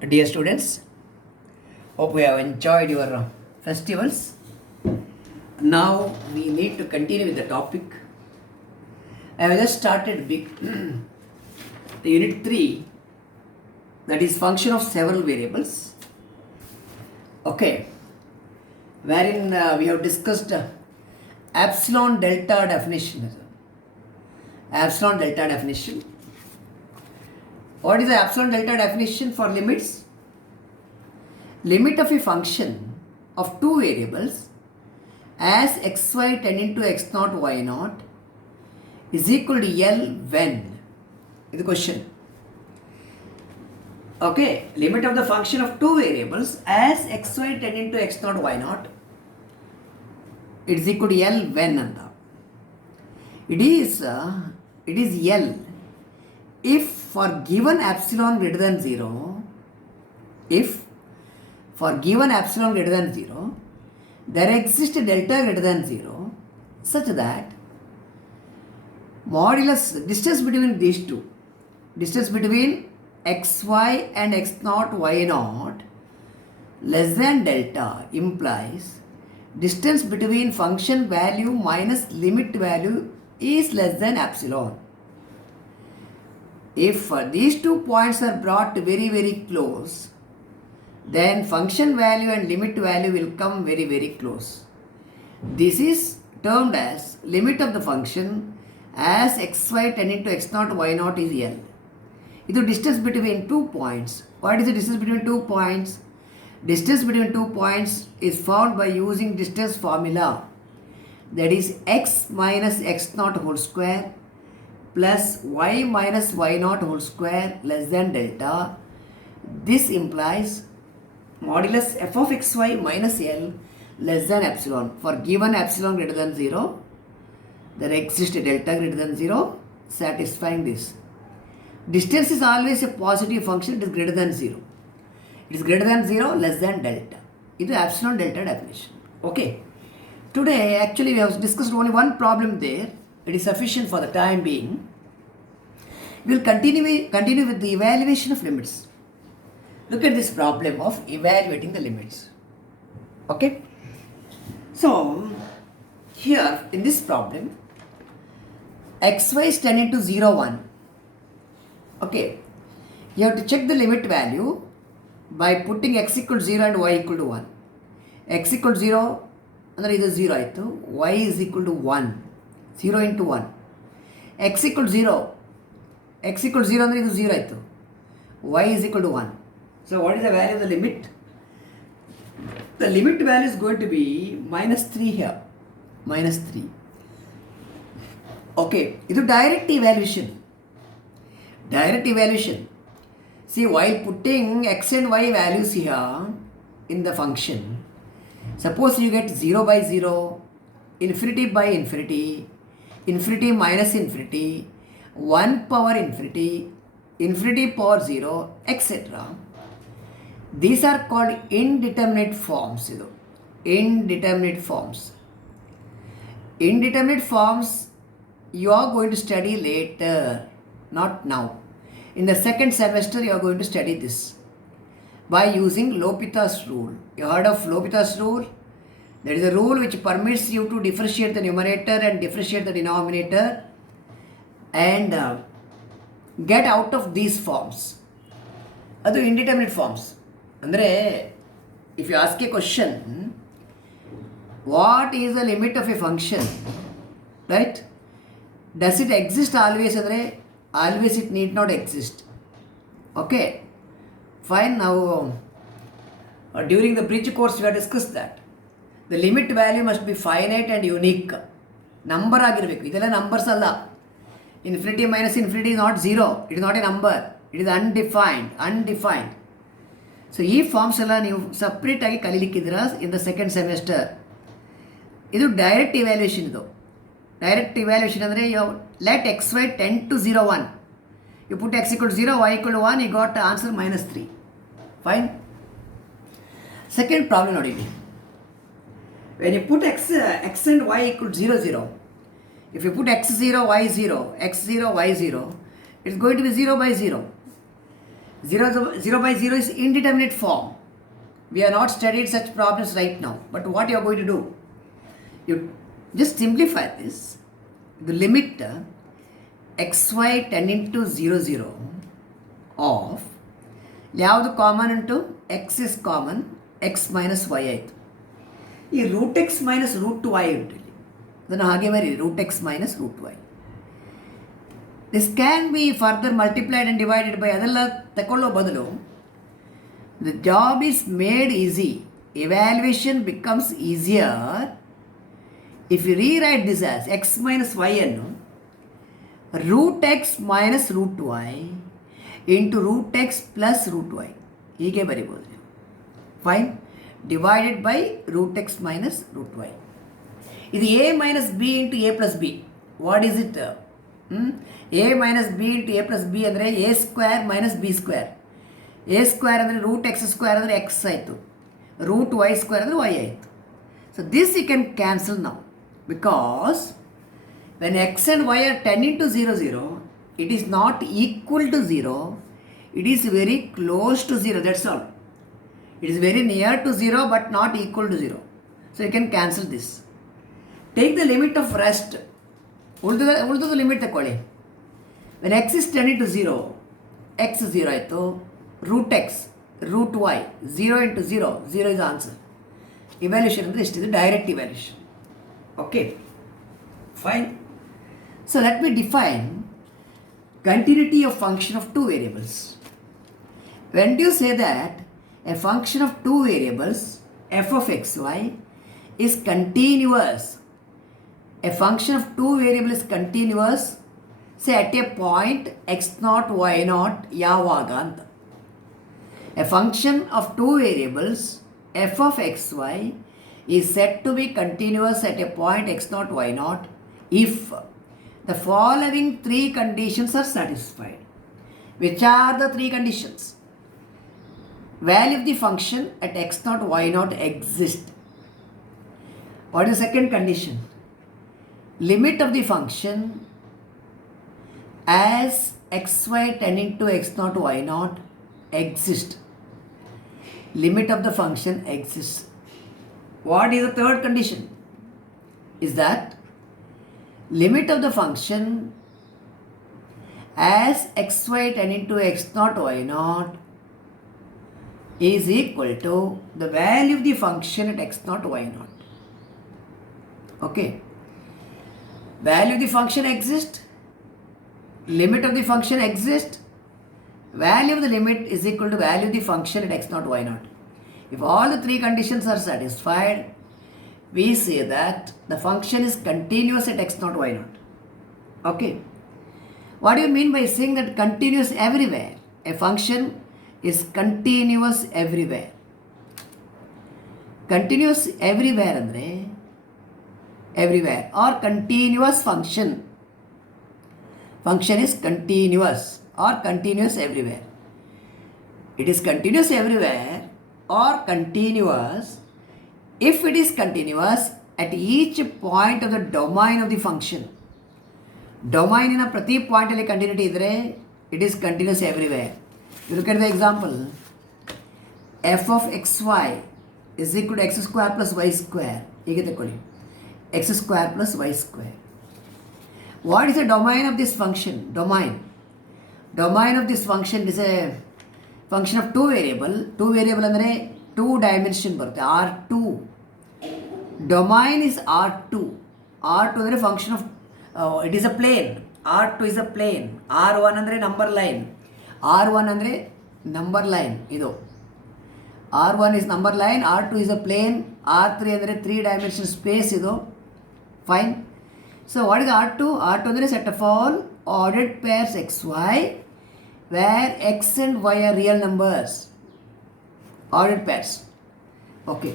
Dear students, hope you have enjoyed your festivals. Now we need to continue with the topic. I have just started the unit 3, that is function of several variables. Okay, wherein we have discussed epsilon delta definition. Epsilon delta definition. What is the epsilon delta definition for limits? Limit of a function of two variables as xy tending to x0 y0 is equal to L when? Is the question. Okay, limit of the function of two variables as xy tending to x0 y0 it is equal to L when anta. It is L if for given epsilon greater than 0, if for given epsilon greater than 0, there exists a delta greater than 0 such that modulus distance between these two, distance between xy and x0 y0 less than delta implies distance between function value minus limit value is less than epsilon. If these 2 points are brought very close, then function value and limit value will come very close. This is termed as limit of the function as xy tending to x0 y0 is L. It is distance between 2 points. What is the distance between 2 points? Distance between 2 points is found by using distance formula, that is x minus x0 whole square plus y minus y0 whole square less than delta. This implies modulus f of xy minus L less than epsilon. For given epsilon greater than 0, there exists a delta greater than 0 satisfying this. Distance is always a positive function, it is greater than 0. It is greater than 0, less than delta. It is epsilon delta definition. Okay. Today, actually, we have discussed only one problem there. It is sufficient for the time being. We will continue with the evaluation of limits. Look at this problem of evaluating the limits. Okay. So, here in this problem, xy is tending to 0, 1. Okay. You have to check the limit value by putting x equal to 0 and y equal to 1. X equal to 0, ಅಂದರೆ ಇದು 0 ಆಯಿತು. y is equal to 1. 0 into 1. x equal to 0. x equal to 0 ಅಂದರೆ ಇದು 0 ಆಯಿತು. y is equal to 1. So what is the value of the limit? The limit value is going to be minus 3 here. Minus 3. Okay. ಇದು direct evaluation. Direct evaluation. See, while putting x and y values here in the function, suppose you get 0 by 0, infinity by infinity, infinity minus infinity, 1 power infinity, infinity power 0, etc. These are called indeterminate forms. Indeterminate forms. Indeterminate forms you are going to study later, not now. In the second semester, you are going to study this by using L'Hopital's rule. You heard of L'Hopital's rule? That is a rule which permits you to differentiate the numerator and differentiate the denominator and get out of these forms. ಅದು indeterminate forms. ಅಂದರೆ if you ask a question, what is the limit of a function? Right? Does it exist always? ಅಂದರೆ always it need not exist. Okay. Fine. Now, during the bridge course, we have discussed that. The limit value must be finite and unique. Number ಆಗಿರಬೇಕು. ಇದೆಲ್ಲ numbers ಅಲ್ಲ. Infinity minus infinity is not 0. It is not a number. It is undefined. So, ಈ forms ಎಲ್ಲ ನೀವು separate ಆಗಿ ಕಲಿಲಿಕ್ಕಿದ್ದೀರಾ in the second semester. ಇದು direct evaluation. ಇದು ಡೈರೆಕ್ಟ್ ಇವ್ಯಾಲ್ಯೂಯೇಷನ್ ಅಂದರೆ you let X Y tend to 0, 1. You put x equal to 0, y equal to 1, you got the answer minus 3. Fine. Second problem ನೋಡಿ. When you put x and y equal to 0, 0, if you put x 0, y 0, x 0, y 0, it's going to be 0 by 0. 0 by 0 is indeterminate form. We have not studied such problems right now. But what you are going to do? You just simplify this. The limit xy tending to 0, 0 of ಯಾವುದು common ಉಂಟು x is common x minus y ಆಯಿತು. ಈ root x minus root y ಉಂಟು ಇಲ್ಲಿ, ಅದನ್ನು ಹಾಗೆ ಬರೀ root x minus root y. This can be further multiplied and divided by, ಅದೆಲ್ಲ ತಗೊಳ್ಳೋ ಬದಲು the job is made easy, evaluation becomes easier if you rewrite this as x minus y ಅನ್ನು root x minus root y into root x plus root y ಹೀಗೆ ಬರಿಬೋದು ನೀವು. Fine, divided by root x minus root y. ಇದು a minus b into a plus b. What is it? A minus b into a plus b ಅಂದರೆ a square minus b square. A square ಅಂದರೆ root x square ಅಂದರೆ x ಆಯಿತು, root y square ಅಂದರೆ y ಆಯಿತು. So this you can cancel now, because when x and y are tending to 0, 0, it is not equal to 0, it is very close to 0, that's all. It is very near to 0 but not equal to 0. So you can cancel this. Take the limit of rest. ಉಳಿದ limit ತಗೊಳ್ಳಿ. when x is tending to 0, x 0 ಆಯಿತು, root x root y 0 into 0, 0 is the answer. Evaluation ಅಂದರೆ ಇಷ್ಟಿದೆ, direct evaluation. Okay, fine. So let me define continuity of function of two variables. When do you say that a function of two variables f of xy is continuous? A function of two variables is continuous, say at a point x0 y0 yavaga anta. A function of two variables f of xy is said to be continuous at a point x0 y0 if the following three conditions are satisfied. Which are the three conditions? Value of the function at x0 y0 exists. What is the second condition? Limit of the function as xy tending to x0 y0 exists. Limit of the function exists. What is the third condition? Is that limit of the function as xy tending to x0 y0 is equal to the value of the function at x0 y0. Okay, value of the function exists, limit of the function exists, value of the limit is equal to value of the function at x0 y0. If all the three conditions are satisfied, we say that the function is continuous at x0 y0. Okay, what do you mean by saying that continuous everywhere? A function is continuous everywhere. Continuous everywhere andre everywhere or continuous function. Function is continuous or continuous everywhere. It is continuous everywhere or continuous if it is continuous at each point of the domain of the function. Domain in a prati point alli continuity idre it is continuous everywhere. You look at the example, f of xy is equal to x square plus y square. ಹೀಗೆ ತಗೊಳ್ಳಿ, x square plus y square. What is the domain of this function? Domain of this function is a function of two variable ಅಂದರೆ 2 dimension ಬರುತ್ತೆ, R2. Domain is R2. R2 ಅಂದರೆ function of it is a plane. R2 is a plane. R1 ಅಂದರೆ number line. R1 ಅಂದರೆ number line ಇದು. R1 is number line, R2 is a plane, R3 ಅಂದರೆ 3 dimension space ಇದು. Fine. So what is R2? R2 ಅಂದರೆ set of all ordered pairs xy where x and y are real numbers. Ordered pairs. Okay.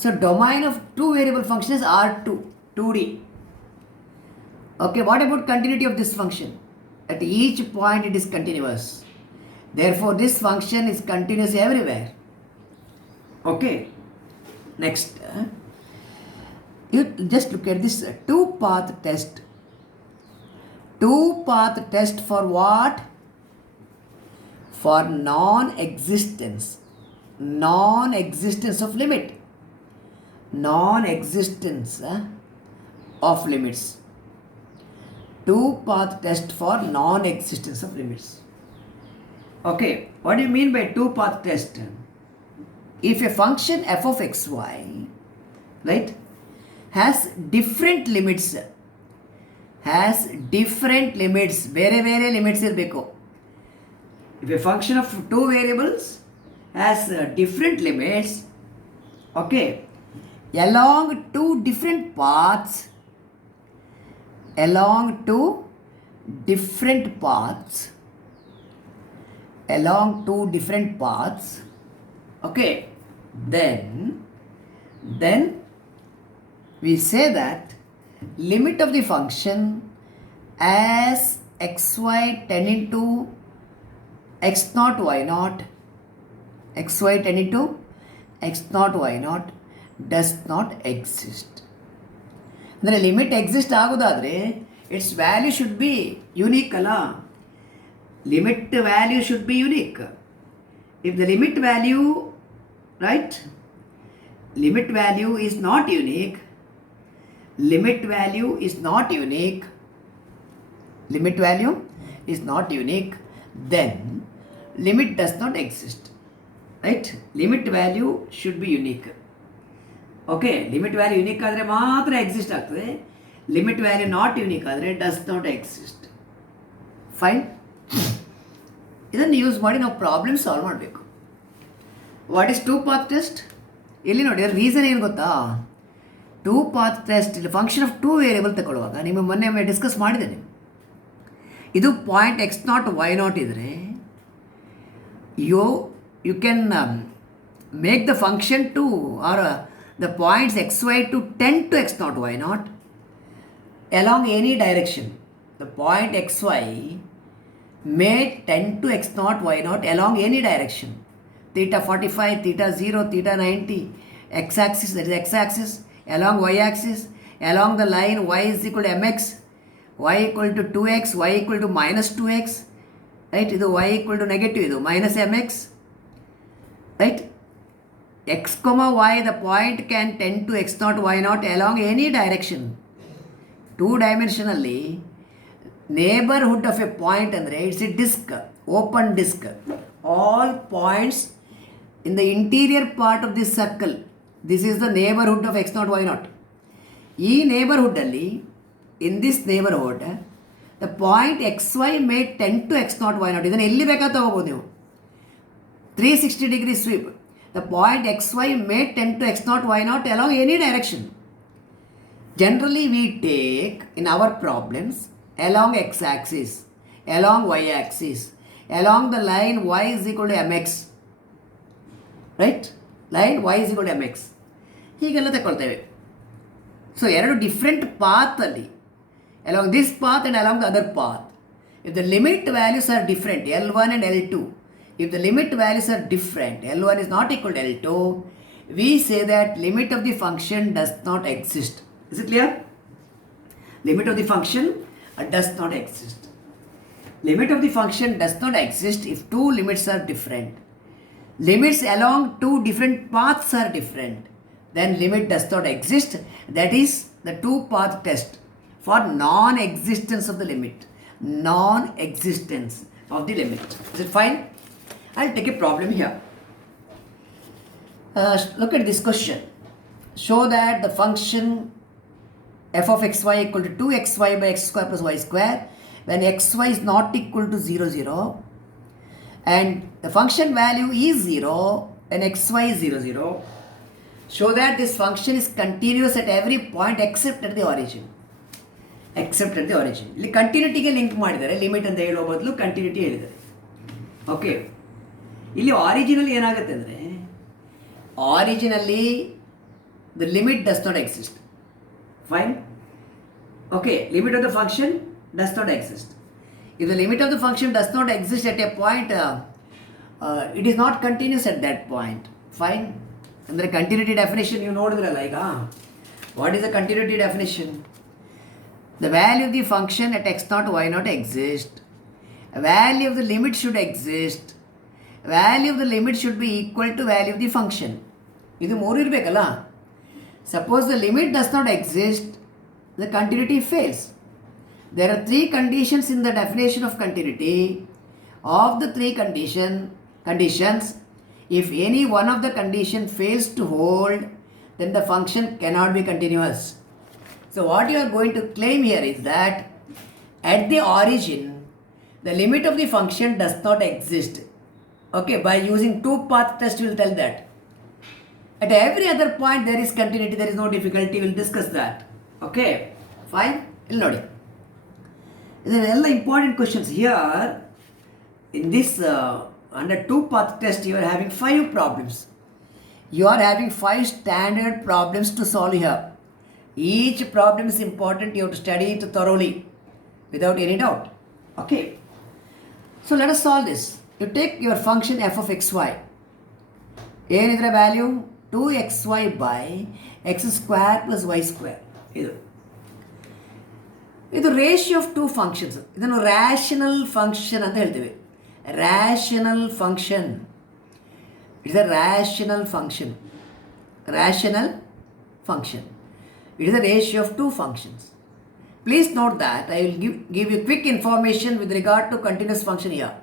So domain of two variable function is R2, 2D. Okay, what about continuity of this function? At each point it is continuous. Therefore this function is continuous everywhere. Okay. Next, you just look at this two-path test. Two-path test for what? for non-existence of limit, non-existence of limits. Two-path test for non-existence of limits. Okay, what do you mean by two-path test? If a function f of xy, right, has different limits, ಬೇರೆ ಬೇರೆ limits ಇರಬೇಕು. If a function of two variables has different limits, okay, along two different paths, okay, then we say that limit of the function as xy tending to x naught y naught, xy tending to x naught y naught does not exist. ಅಂದರೆ limit exist ಆಗೋದಾದರೆ its value should be unique ಅಲ್ಲ. Limit value should be unique. If the limit value, right, limit value is not unique, then limit does not exist, right? Limit value should be unique. Okay, limit value unique ಆದರೆ ಮಾತ್ರ exist ಆಗ್ತದೆ. Limit value not unique ಆದರೆ does not exist. Fine. ಇದನ್ನು use ಮಾಡಿ ನಾವು problem solve ಮಾಡಬೇಕು. What is two path test? ಇಲ್ಲಿ ನೋಡಿ, ರೀಸನ್ ಏನು ಗೊತ್ತಾ? ಟೂ ಪಾತ್ ಟೆಸ್ಟ್ ಇಲ್ಲಿ ಫಂಕ್ಷನ್ ಆಫ್ ಟೂ ವೇರಿಯಬಲ್ ತಗೊಳ್ಳುವಾಗ ನಿಮಗೆ ಮೊನ್ನೆ ಡಿಸ್ಕಸ್ ಮಾಡಿದ್ದೇನೆ. ಇದು point x naught y naught ಇದ್ದರೆ you can make the function to are the points xy to tend to x naught y naught along any direction. The point xy may tend to x naught y naught along any direction. Theta 45, theta 0, theta 90, x-axis, that is x-axis, along y-axis, along the line y is equal to mx, y equal to 2x, y equal to minus 2x, right? Idu y equal to negative, idu minus mx, right? X comma y, the point can tend to x naught y naught along any direction. Two dimensionally neighborhood of a point andre it's a disk, open disk. All points in the part of this circle, this is the neighborhood of x naught y naught. ಈ neighborhood ಅಲ್ಲಿ, in this neighborhood, the point xy may tend to x naught y naught. ಇದನ್ನು ಎಲ್ಲಿ ಬೇಕಾದ ತಗೋಬೋದು ನೀವು. 360 degree sweep. The point xy may tend to x naught y naught along any direction. Generally we take in our problems along x-axis, along y-axis, along the line y is equal to mx, right? Line y is equal to mx. ಹೀಗೆಲ್ಲ ತಗೊಳ್ತೇವೆ. So ಎರಡು different ಪಾತಲ್ಲಿ, along this path and along the other path, if the limit values are different, L1 and L2, if the limit values are different, L1 is not equal to L2, we say that limit of the function does not exist. Is it clear? Limit of the function does not exist. Limit of the function does not exist if two limits are different. Limits along two different paths are different. Then limit does not exist. That is the two-path test for non-existence of the limit. Non-existence of the limit. Is it fine? I'll take a problem here. Look at this question. Show that the function f of xy equal to 2xy by x square plus y square when xy is not equal to 0, 0 and the function value is 0 and xy is 0, 0. Show that this function is continuous at every point except at the origin. ಇಲ್ಲಿ ಕಂಟಿನ್ಯೂಟಿಗೆ link ಮಾಡಿದ್ದಾರೆ, limit ಅಂತ ಹೇಳೋ ಬದಲು continuity ಹೇಳಿದ್ದಾರೆ. Okay, ಇಲ್ಲಿ ಆರಿಜಿನಲ್ಲಿ ಏನಾಗುತ್ತೆ ಅಂದರೆ, ಆರಿಜಿನಲ್ಲಿ the limit does not exist. Fine. Okay, limit of the function does not exist. If the limit of the function does not exist at a point, it is not continuous at that point. Fine. ಅಂದರೆ continuity definition ನೀವು ನೋಡಿದ್ರಲ್ಲ ಈಗ. What is the continuity definition? The value of the function at x naught y naught exist. A value of the limit should exist. Value of the limit should be equal to value of the function. ಇದು ಮೂರು ಇರಬೇಕಲ್ಲ. Suppose the limit does not exist, the continuity fails. There are three conditions in the definition of continuity. Of the three conditions, if any one of the condition fails to hold, then the function cannot be continuous. So what you are going to claim here is that at the origin, the limit of the function does not exist. Okay, by using two-path test, we will tell that. At every other point, there is continuity, there is no difficulty, we will discuss that. Okay, fine? Nodi. These are all important questions here. In this under two-path test, you are having 5 problems. You are having 5 standard problems to solve here. Each problem is important. You have to study it thoroughly without any doubt. Okay. So let us solve this. You take your function f of xy. What is the value? 2xy by x square plus y square. ಇದು ratio of two functions. ಇದನ್ನು rational function ಅಂತ ಹೇಳ್ತೇವೆ. Rational function, it's a rational function. Rational function, it is a ratio of two functions. Please note that I will give you quick information with regard to continuous function here.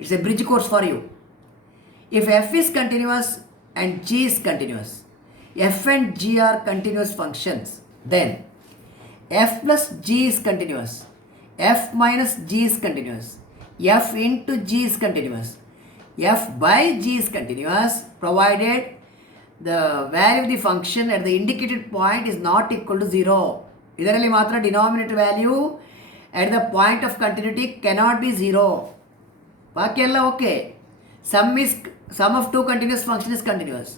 It's a bridge course for you. If f is continuous and g is continuous, f and g are continuous functions, then f plus g is continuous, f minus g is continuous, f into g is continuous, f by g is continuous, provided the value of the function at the indicated point is not equal to 0. ಇದರಲ್ಲಿ ಮಾತ್ರ denominator value at the point of continuity cannot be 0. ಬಾಕಿ ಎಲ್ಲ okay. sum of two continuous function is continuous,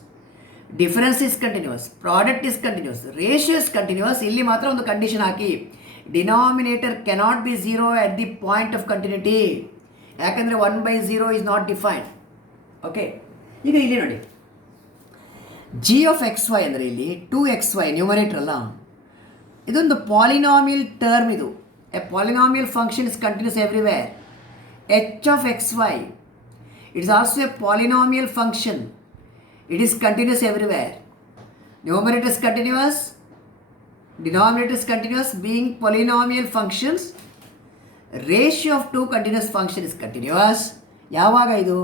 difference is continuous, product is continuous, ratio is continuous. ಇಲ್ಲಿ ಮಾತ್ರ ಒಂದು condition hockey, denominator cannot be 0 at the point of continuity. ಯಾಕಂದರೆ 1/0 is not defined. Okay, ಈಗ ಇಲ್ಲಿ ನೋಡಿ, g of xy ಅಂದರೆ ಇಲ್ಲಿ 2xy numerator ಅಲ್ಲ, ಇದೊಂದು ಪಾಲಿನಾಮಿಯಲ್ ಟರ್ಮ್. ಇದು a polynomial function is continuous everywhere. h of xy, it is also a polynomial function. It is continuous everywhere. Numerator is continuous, denominator is continuous. Being polynomial functions, ratio of two continuous function is continuous. ಯಾವಾಗ ಇದು?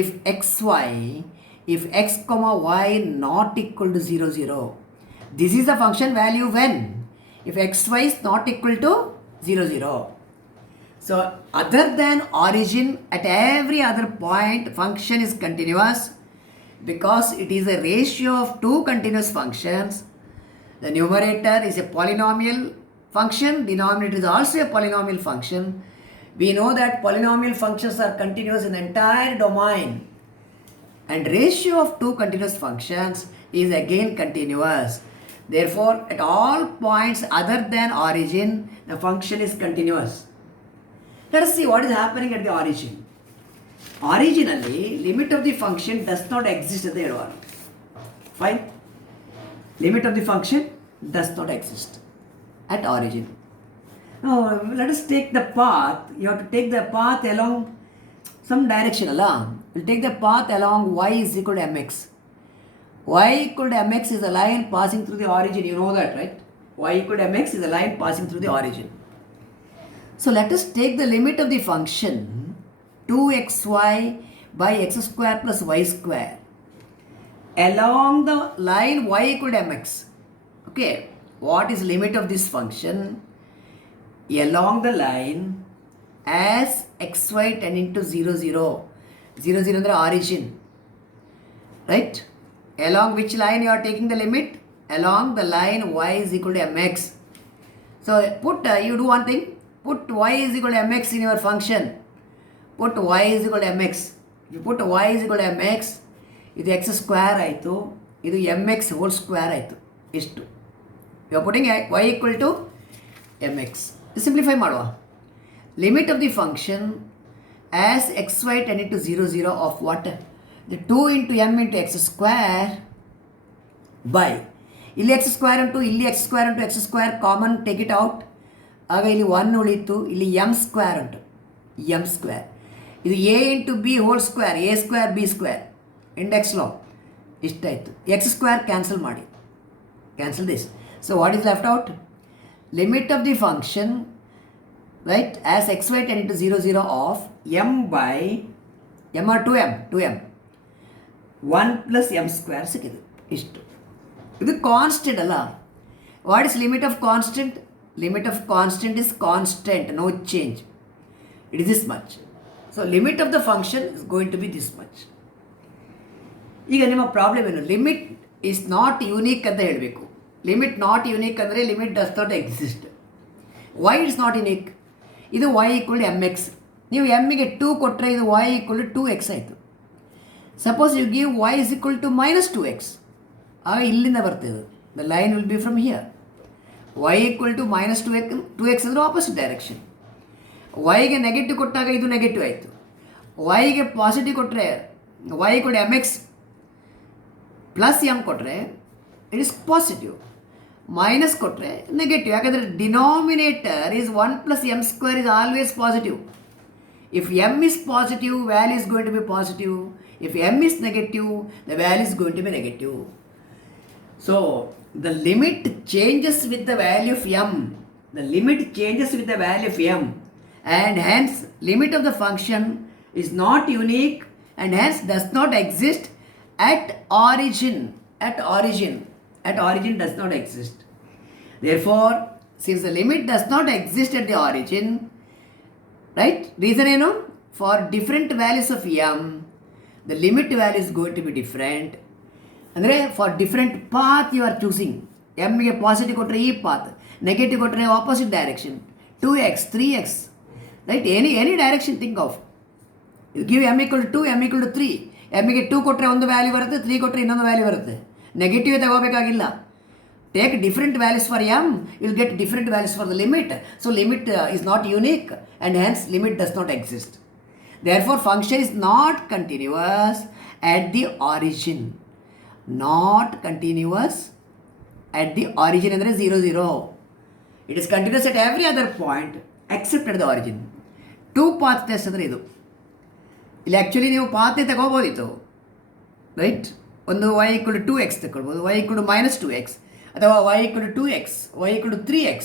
If x comma y not equal to 0 0. This is the function value when? If xy is not equal to 0 0. So other than origin, at every other point function is continuous because it is a ratio of two continuous functions. The numerator is a polynomial function, denominator is also a polynomial function. We know that polynomial functions are continuous in the entire domain, and ratio of two continuous functions is again continuous. Therefore, at all points other than origin, the function is continuous. Let us see what is happening at the origin. Originally, limit of the function does not exist at the environment. Fine? Limit of the function does not exist at origin. Now, let us take the path. You have to take the path along some direction. We'll take the path along y is equal to mx. Y equal to mx is a line passing through the origin. You know that, right? Y equal to mx is a line passing through the origin. So let us take the limit of the function 2xy by x square plus y square along the line y equal to mx. Okay, what is limit of this function along the line as xy tending to 0 0. 0 0 the origin, right? Along which line you are taking the limit? Along the line y is equal to mx. So you do one thing. Put y is equal to mx in your function. Put y is equal to mx. If you put y is equal to mx, ಇದು x square ಆಯಿತು, ಇದು mx whole square ಆಯಿತು. ಇಷ್ಟು you are putting y equal to mx. Simplify ಮಾಡುವ. Limit of the function as xy tending to 0 0 of what? The 2 into m into x square by ಇಲ್ಲಿ x square ಉಂಟು, ಇಲ್ಲಿ x square ಉಂಟು, x square ಕಾಮನ್, take it out. ಆಗ ಇಲ್ಲಿ 1 ಉಳಿತು, ಇಲ್ಲಿ m ಸ್ಕ್ವೇರ್ ಉಂಟು, m ಸ್ಕ್ವೇರ್. ಇದು a into b whole square, a square b square, index law ಇಷ್ಟಾಯಿತು. ಎಕ್ಸ್ ಸ್ಕ್ವೇರ್ ಕ್ಯಾನ್ಸಲ್ ಮಾಡಿ, cancel this. So what is left out? Limit of the function, right, as x Y tend to 0 0 of m by m or 2m 1 plus M square ಸಿಕ್ಕಿದೆ. ಇಷ್ಟು. ಇದು constant ಅಲ್ಲ. What is limit of constant? Limit of constant is constant, no change. It is this much. So limit of the function is going to be this much. ಈಗ ನಿಮ್ಮ problem ಏನು? Limit is not unique ಅಂತ ಹೇಳಬೇಕು. Limit not unique ಅಂದರೆ limit does not exist. Why it's not unique? ಇದು y equal M X. ನೀವು ಎಮ್ಮಿಗೆ 2 ಕೊಟ್ಟರೆ ಇದು y ಈಕ್ವಲ್ 2x ಆಯಿತು. Suppose you give y is equal to -2x, ಆಗ ಇಲ್ಲಿಂದ ಬರ್ತದೆ. The line will be from here. y equal to -2x ಅಂದರೆ ಆಪೋಸಿಟ್ ಡೈರೆಕ್ಷನ್. yಗೆ ನೆಗೆಟಿವ್ ಕೊಟ್ಟಾಗ ಇದು ನೆಗೆಟಿವ್ ಆಯಿತು. yಗೆ ಪಾಸಿಟಿವ್ ಕೊಟ್ಟರೆ y equal M X plus M ಕೊಟ್ಟರೆ ಇಟ್ ಇಸ್ ಪಾಸಿಟಿವ್, ಮೈನಸ್ ಕೊಟ್ಟರೆ ನೆಗೆಟಿವ್. ಯಾಕಂದರೆ denominator is 1 plus M square is always positive. If M is positive, value is going to be positive. If m is negative, the value is going to be negative. So, the limit changes with the value of m. The limit changes with the value of m. And hence, limit of the function is not unique and hence does not exist at origin. At origin. At origin does not exist. Therefore, since the limit does not exist at the origin, right? Reason you know? For different values of m, the limit value is going to be different. ಅಂದರೆ for different path you are choosing. ಎಮ್ಗೆ positive ಕೊಟ್ಟರೆ ಈ path, negative ಕೊಟ್ಟರೆ opposite direction, 2x 3x, right? Any direction think of. ಇದು give m equal to 2, m equal to 3. ಎಮ್ಗೆ 2 ಕೊಟ್ಟರೆ ಒಂದು value ಬರುತ್ತೆ, 3 ಕೊಟ್ಟರೆ ಇನ್ನೊಂದು ವ್ಯಾಲ್ಯೂ ಬರುತ್ತೆ. ನೆಗೆಟಿವ್ ತಗೋಬೇಕಾಗಿಲ್ಲ. Take different values for m, will get different values for the limit. So limit is not unique and hence limit does not exist. Therefore, function is not continuous at the origin. Not continuous at the origin ಅಂದರೆ 0 0. It is continuous at every other point except at the origin. 2 path test ಅಂದರೆ ಇದು. ಇಲ್ಲಿ actually ನೀವು ಪಾತ್ನೇ ತಗೋಬೋದಿತ್ತು, right? ಒಂದು y equal to 2x ತಗೊಳ್ಬೋದು, y equal to -2x, ಅಥವಾ y equal to 2x, y equal to 3x,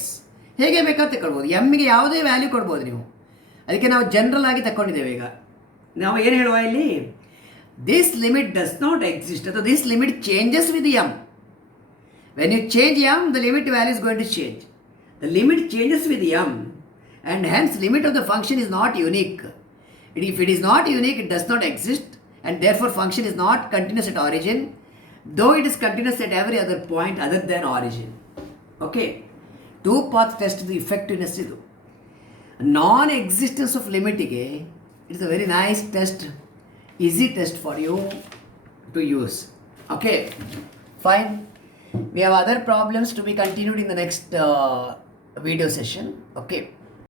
ಹೇಗೆ ಬೇಕಾದ್ರೆ ತಗೊಳ್ಬೋದು. ಎಮ್ಮಿಗೆ ಯಾವುದೇ ವ್ಯಾಲ್ಯೂ ಕೊಡ್ಬೋದು ನೀವು. ಅದಕ್ಕೆ ನಾವು ಜನರಲ್ ಆಗಿ ತಗೊಂಡಿದ್ದೇವೆ. ಈಗ ನಾವು ಏನು ಹೇಳುವ ಇಲ್ಲಿ? This limit does not exist, ಅಥವಾ this limit changes with m. When you change m, the limit value is going to change. The limit changes with m and hence limit of the function is not unique. If it is not unique, it does not exist and therefore function is not continuous at origin, though it is continuous at every other point other than origin. Okay? 2 path test the effectiveness idu. Non-existence of limit ಗೆ it is a very nice test, easy test for you to use. Okay, fine. We have other problems to be continued in the next video session. Okay.